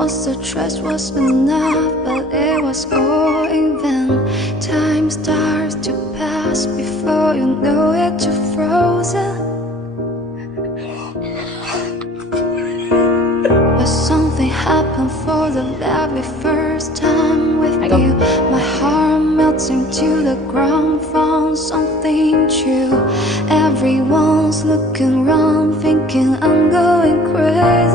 Once the trust was enough, but it was all in vain. Time starts to pass before you know it, you're frozen. But something happened for the very first time with you. My heart melting to the ground, found something true. Everyone's looking around, thinking I'm going crazy.